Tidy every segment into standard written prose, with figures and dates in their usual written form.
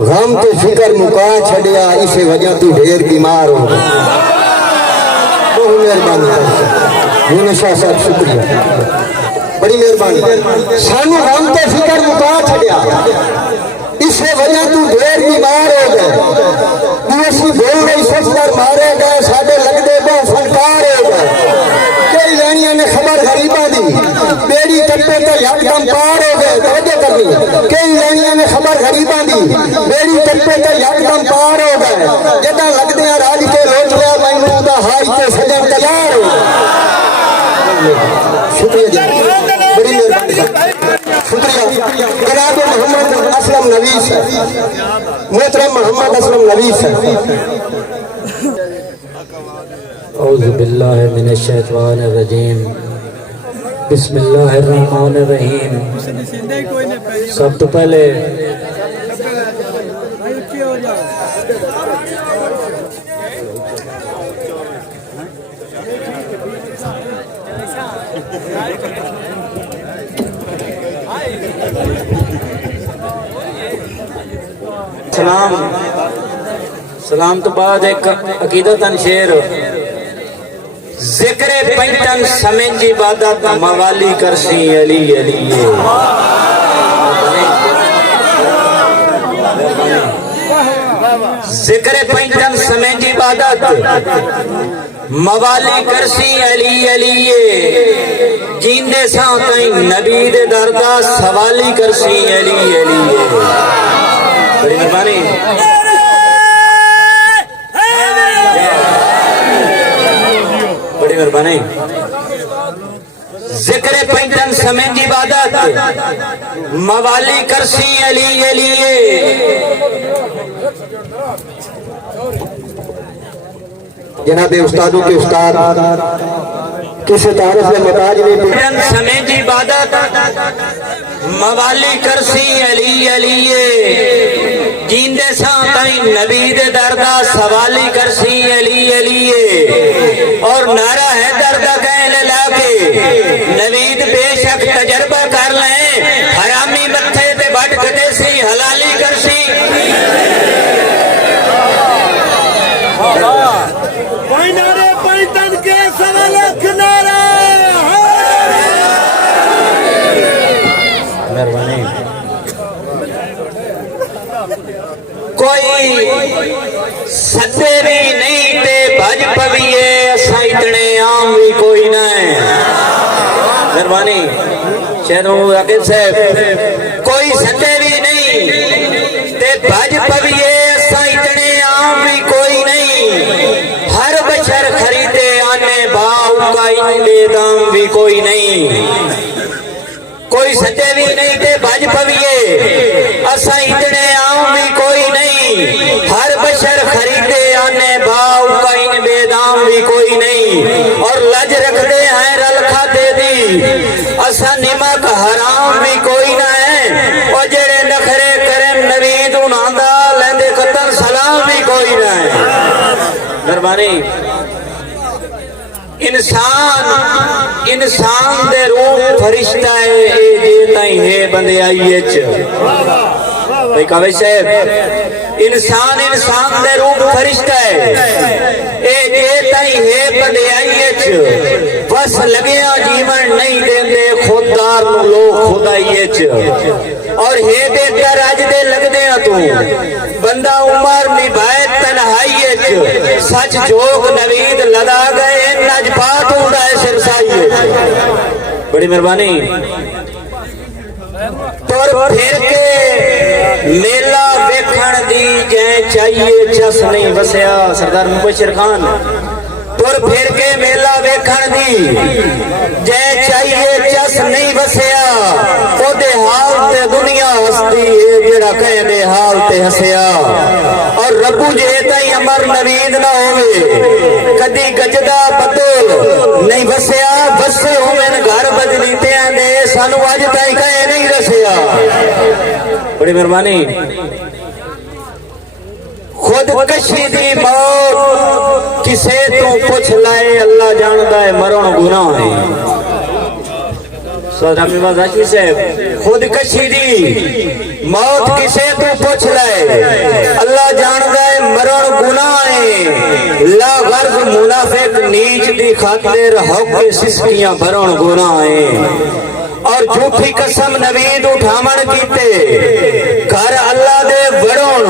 गम ते फिकर मुका छड़िया इसे वजह तू ढेर बीमार हो गया। बहुत मेहरबानी यूनुस शाह साहब, शुक्रिया, बड़ी मेहरबानी। सानू गम ते फिकर मुका छड़िया इसे वजह तू ढेर बीमार हो गए। तू बोल नहीं सच मारे गए साडे लगदे बहु फनकार हो गए। कई लैनिया ने खबर गरीबा दी बेड़ी टप्पे तो यकदम पार हो गए। तवज्जो करनी, कई लैनिया ने खबर गरीबा दी बेड़ी टप्पे तो यकदम पार हो गए। जदा लगदे राज के लोट लिया मैनू दा हाई ते सजन तैयार हो गए। शुक्रिया जी, बड़ी मेहरबानी, शुक्रिया। जनाब मोहम्मद असलम नवीस है, मोहतरम मोहम्मद असलम नवीस है। औज़ु बिल्लाहि मिनश शैतानिर रजीम, बिस्मिल्लाहिर रहमानिर रहीम। सब तो पहले सलाम तो बाद एक अकीदतन शेर। जिक्रे पैटन समझ इबादत मवाली करसी अली अली। जिक्रे पैटन समझ इबादत मवाली करसी अली अली। जींदे सा कहीं नबी दे दरदा सवाली करसी अली अली। बड़ी मेहरबानी। बड़ी मेहरबानी। जिक्र पैटन समझ इबादत मवाली करसी अली अली। जनाब उस्तादों के उस्ताद किसी तारीफ में मताज नहीं। पैटन समझ इबादत मवाली करसी अली अली। जींदे सा ताई नबी दे दरदा सवाली करसी अली अली। और नारा है दर्दा कहने लाके नवीद बेशक तजर्बा कर लें। हरामी मत्थे ते भटकते सी हलाली करसी। कोई नारे पैटन के सवाल नारा। मेहरबानी। कोई सदे भी नहीं ते भज पविए असा इतने आम भी कोई ना है। मेहरबानी शेरों आगे साहब। कोई सदे भी नहीं ते भज पविए असा इतने आम भी कोई नहीं। हर बशर खरीदे आने भाव का इनके दाम भी कोई नहीं। कोई सदे भी नहीं ते भज पविए असा इतने आम भी कोई नहीं। हर बशर खरीदे आने भाव का इन बेदाम भी कोई नहीं। और लज रखते हैं रल खाते दी असा निमक हराम भी कोई ना है। और जेड़े नखरे करें नवीद उन्हांदा लेंदे कतल सलाम भी कोई ना है। मेहरबानी। इंसान दे रूप फरिश्ता है जे ताई है बंदे आईए च। भाई कावे साहब इंसान दे रूप फरिश्ता है ए जे ताई है बंदे आईए च। बस लगया जीवन नहीं देंदे खुददार नु लोग खुदाईए च। और हे बेकर अज दे लगदे तू बंदा उमर निभाए तन्हाईए च। सच जोग नवीद लदा गए नजपात उड़ाए सिरसाईए। बड़ी मेहरबानी। तुर फिर के मेला देखण दी जै चाहिए चस नहीं वसया। सरदार मुबशिर खान। तुर फिर के मेला देखण दी जै चाहिए चस नहीं वसया। ओदे हाल ते दुनिया हसदी है जेड़ा कहंदे हाल ते हसया। और रब्बू जे ताई अमर नवीद ना होवे कदी गजदा बदल नहीं वसया। बसे होवन घर बदली ते आंदे सानू अज ताई कहे नहीं रसया। बड़ी मेहरबानी। खुदकशी दी मौत किसे तू पुछ लाए अल्लाह जानदा है मरण गुनाह है। खुदकशी दी मौत किसे तू पूछ ले अल्लाह जान गए मरण गुनाह है ला गर्ज मुनाफिक नीच दी खातिर हक सिस्कियां भरण गुनाह है और झूठी कसम नवीद उठावण कीते घर अल्लाह दे वड़ोण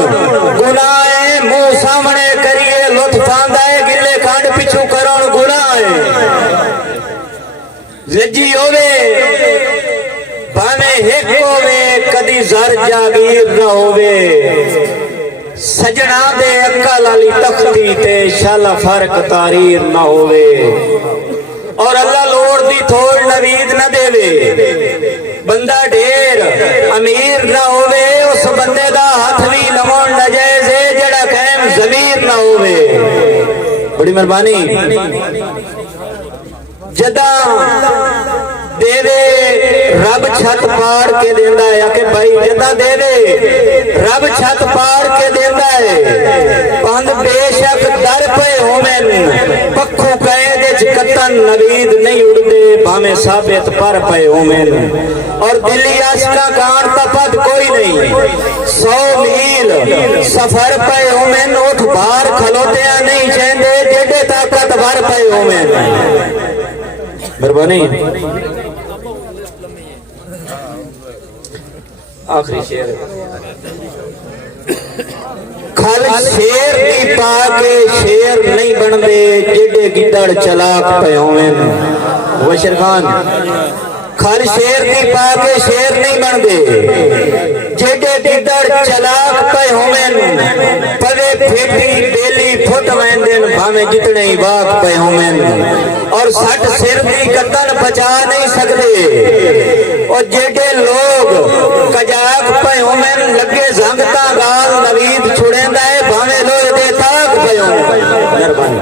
गुनाह है मुंह सामने करिए लुत्फांदा है गिले कांड पिछू करण गुनाह है लज्जी होवे भावे हिक होवे कदी जर जागीर न होवे सजना दे अक्ल वाली तख्ती ते शाला फर्क तारीर न होवे और अल्लाह लोड़ दी थोड़ नवीद न देवे बंदा ढेर अमीर न होवे उस बंदे दा हथ भी लवण नजायज है जेड़ा कायम जमीर न होवे बड़ी मेहरबानी जदा देवे रब छत पाड़ के देंदा है आके भाई जदा देवे रब छत पाड़ के देंदा है पंद बेशक दर पे होवेन पक्खू कैद च कतन नवीद नहीं उड़दे भावे साबित पर पे होवेन और दिल्ली आशिका गान दा पद कोई नहीं 100 मील सफर पे होवेन उठ बाहर खलोतिया नहीं चेंदे जेडे ताकत भर पे होवेन मेहरबानी आखिरी शेर खल शेर दी पाके शेर नहीं बनदे जेडे गिदड़ चलाक पे होवेन बशीर खान खल शेर दी पाके शेर नहीं बनदे जेडे गिदड़ चलाक पे होवेन पवे फेटी बेली फुट वेंदेन भावे जितने ही वाक पे होवेन और सट सिर दी कतन बचा नहीं सकते और जेडे लोग कजाक पे होवेन लगे जंगता गाल नवीद छुड़ेंदा है भावे लोग दे ताक पे होवेन मेहरबानी